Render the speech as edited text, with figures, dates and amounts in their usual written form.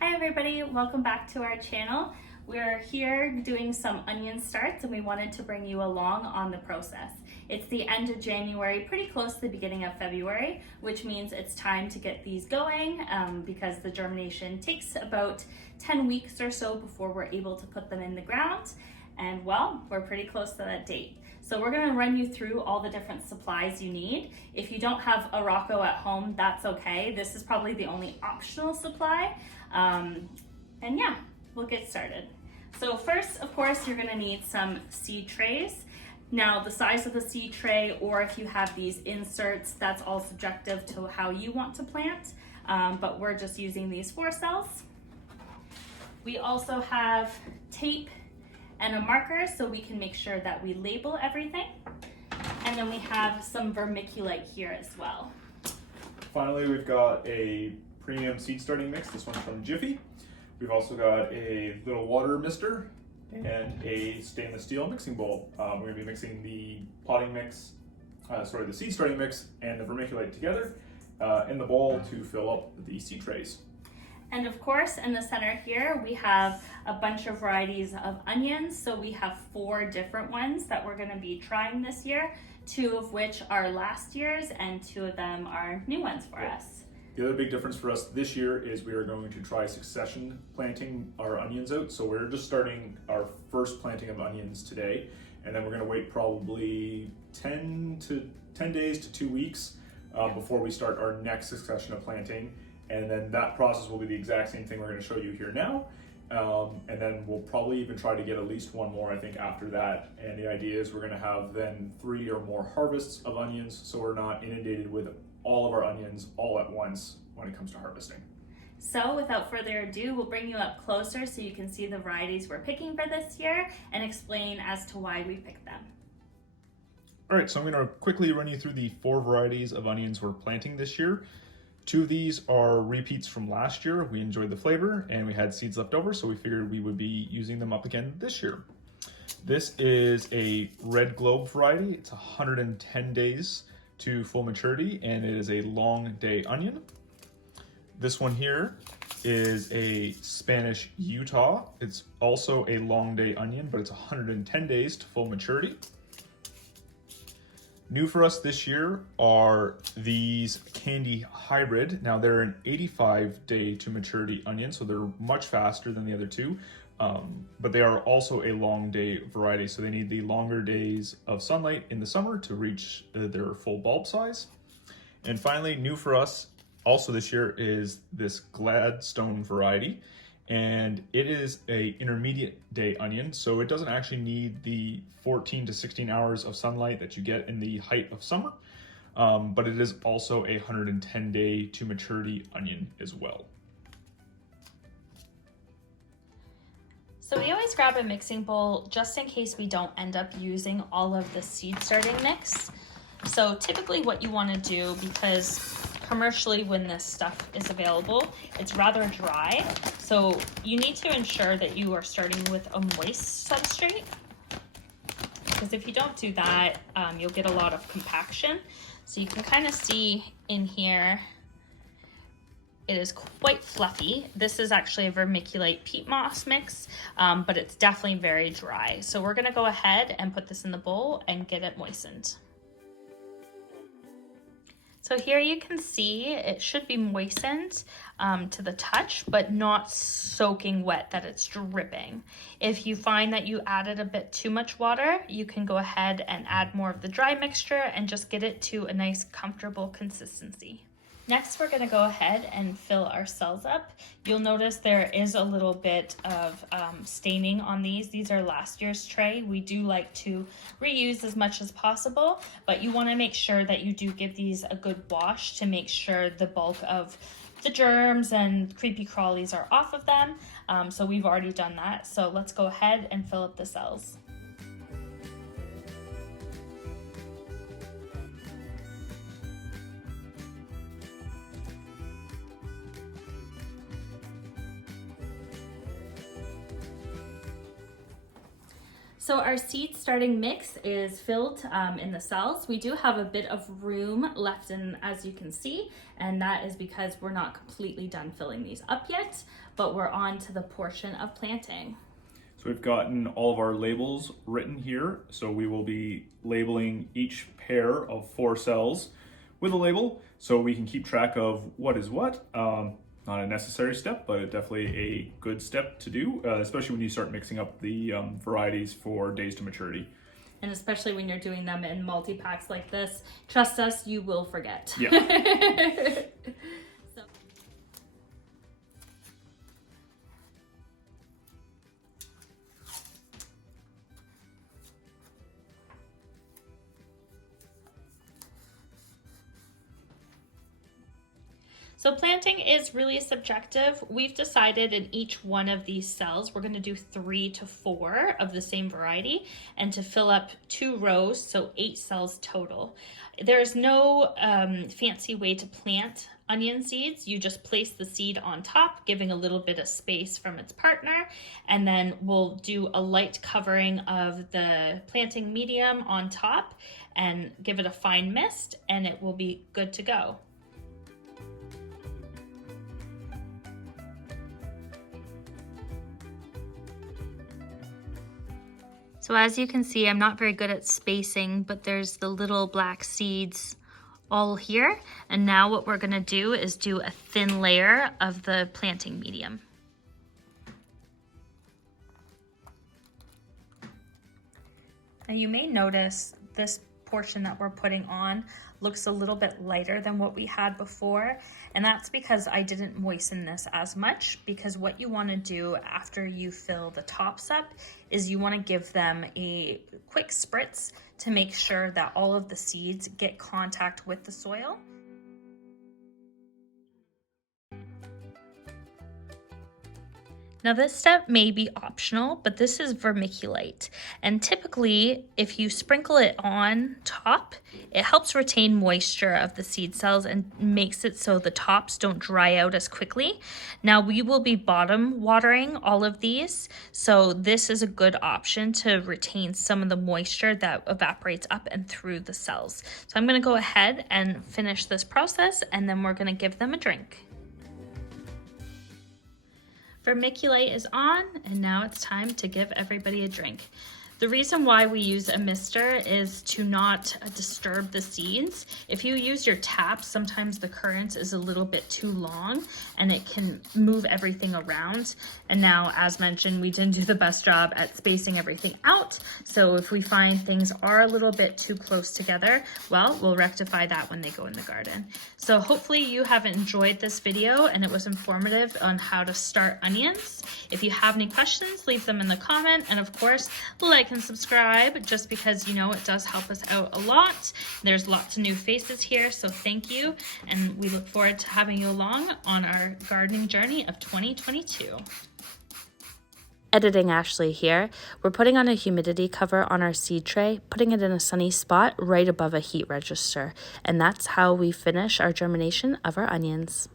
Hi everybody, welcome back to our channel. We're here doing some onion starts and we wanted to bring you along on the process. It's the end of January, pretty close to the beginning of February, which means it's time to get these going because the germination takes about 10 weeks or so before we're able to put them in the ground. And well, we're pretty close to that date. So we're gonna run you through all the different supplies you need. If you don't have a Rocco at home, that's okay. This is probably the only optional supply. And yeah, we'll get started. So first, of course, you're gonna need some seed trays. Now, the size of the seed tray, or if you have these inserts, that's all subjective to how you want to plant, but we're just using these 4 cells. We also have tape and a marker so we can make sure that we label everything. And then we have some vermiculite here as well. Finally, we've got a premium seed starting mix. This one's from Jiffy. We've also got a little water mister and a stainless steel mixing bowl. We're gonna be mixing the potting mix, the seed starting mix and the vermiculite together in the bowl to fill up the seed trays. And of course, in the center here, we have a bunch of varieties of onions. So we have 4 different ones that we're gonna be trying this year, 2 of which are last year's and 2 of them are new ones for us. The other big difference for us this year is we are going to try succession planting our onions out. So we're just starting our first planting of onions today, and then we're gonna wait probably 10 days to 2 weeks before we start our next succession of planting. And then that process will be the exact same thing we're going to show you here now. And then we'll probably even try to get at least 1 more, I think, after that. And the idea is we're going to have then 3 or more harvests of onions, so we're not inundated with all of our onions all at once when it comes to harvesting. So without further ado, we'll bring you up closer so you can see the varieties we're picking for this year and explain as to why we picked them. All right, so I'm going to quickly run you through the 4 varieties of onions we're planting this year. 2 of these are repeats from last year. We enjoyed the flavor and we had seeds left over, so we figured we would be using them up again this year. This is a red globe variety. It's 110 days to full maturity and it is a long day onion. This one here is a Spanish Utah. It's also a long day onion, but it's 110 days to full maturity. New for us this year are these Candy Hybrid. Now they're an 85-day to maturity onion, so they're much faster than the other 2, but they are also a long day variety, so they need the longer days of sunlight in the summer to reach their full bulb size. And finally, new for us also this year is this Gladstone variety, and it is a intermediate day onion, so it doesn't actually need the 14 to 16 hours of sunlight that you get in the height of summer, but it is also a 110 day to maturity onion as well. So we always grab a mixing bowl just in case we don't end up using all of the seed starting mix. So typically what you want to do, because commercially when this stuff is available, it's rather dry. So you need to ensure that you are starting with a moist substrate, because if you don't do that, you'll get a lot of compaction. So you can kind of see in here, it is quite fluffy. This is actually a vermiculite peat moss mix, but it's definitely very dry. So we're gonna go ahead and put this in the bowl and get it moistened. So here you can see it should be moistened to the touch, but not soaking wet that it's dripping. If you find that you added a bit too much water, you can go ahead and add more of the dry mixture and just get it to a nice comfortable consistency. Next, we're gonna go ahead and fill our cells up. You'll notice there is a little bit of staining on these. These are last year's tray. We do like to reuse as much as possible, but you wanna make sure that you do give these a good wash to make sure the bulk of the germs and creepy crawlies are off of them. So we've already done that. So let's go ahead and fill up the cells. So our seed starting mix is filled in the cells. We do have a bit of room left in, as you can see, and that is because we're not completely done filling these up yet, but we're on to the portion of planting. So we've gotten all of our labels written here. So we will be labeling each pair of 4 cells with a label so we can keep track of what is what. Not a necessary step, but definitely a good step to do, especially when you start mixing up the varieties for days to maturity. And especially when you're doing them in multi-packs like this, trust us, you will forget. Yeah. So planting is really subjective. We've decided in each one of these cells, we're gonna do 3 to 4 of the same variety and to fill up 2 rows, so 8 cells total. There's no fancy way to plant onion seeds. You just place the seed on top, giving a little bit of space from its partner, and then we'll do a light covering of the planting medium on top and give it a fine mist, and it will be good to go. So as you can see, I'm not very good at spacing, but there's the little black seeds all here. And now what we're gonna do is do a thin layer of the planting medium. Now you may notice this portion that we're putting on looks a little bit lighter than what we had before, and that's because I didn't moisten this as much, because what you want to do after you fill the tops up is you want to give them a quick spritz to make sure that all of the seeds get contact with the soil. Now this step may be optional, but this is vermiculite. And typically, if you sprinkle it on top, it helps retain moisture of the seed cells and makes it so the tops don't dry out as quickly. Now we will be bottom watering all of these, so this is a good option to retain some of the moisture that evaporates up and through the cells. So I'm gonna go ahead and finish this process, and then we're gonna give them a drink. Vermiculite is on, and now it's time to give everybody a drink. The reason why we use a mister is to not disturb the seeds. If you use your tap, sometimes the current is a little bit too long and it can move everything around. And now, as mentioned, we didn't do the best job at spacing everything out. So if we find things are a little bit too close together, well, we'll rectify that when they go in the garden. So hopefully you have enjoyed this video and it was informative on how to start onions. If you have any questions, leave them in the comment, and of course, like and subscribe, just because, you know, it does help us out a lot. There's lots of new faces here, so thank you, and we look forward to having you along on our gardening journey of 2022. Editing Ashlee here. We're putting on a humidity cover on our seed tray, putting it in a sunny spot right above a heat register, and that's how we finish our germination of our onions.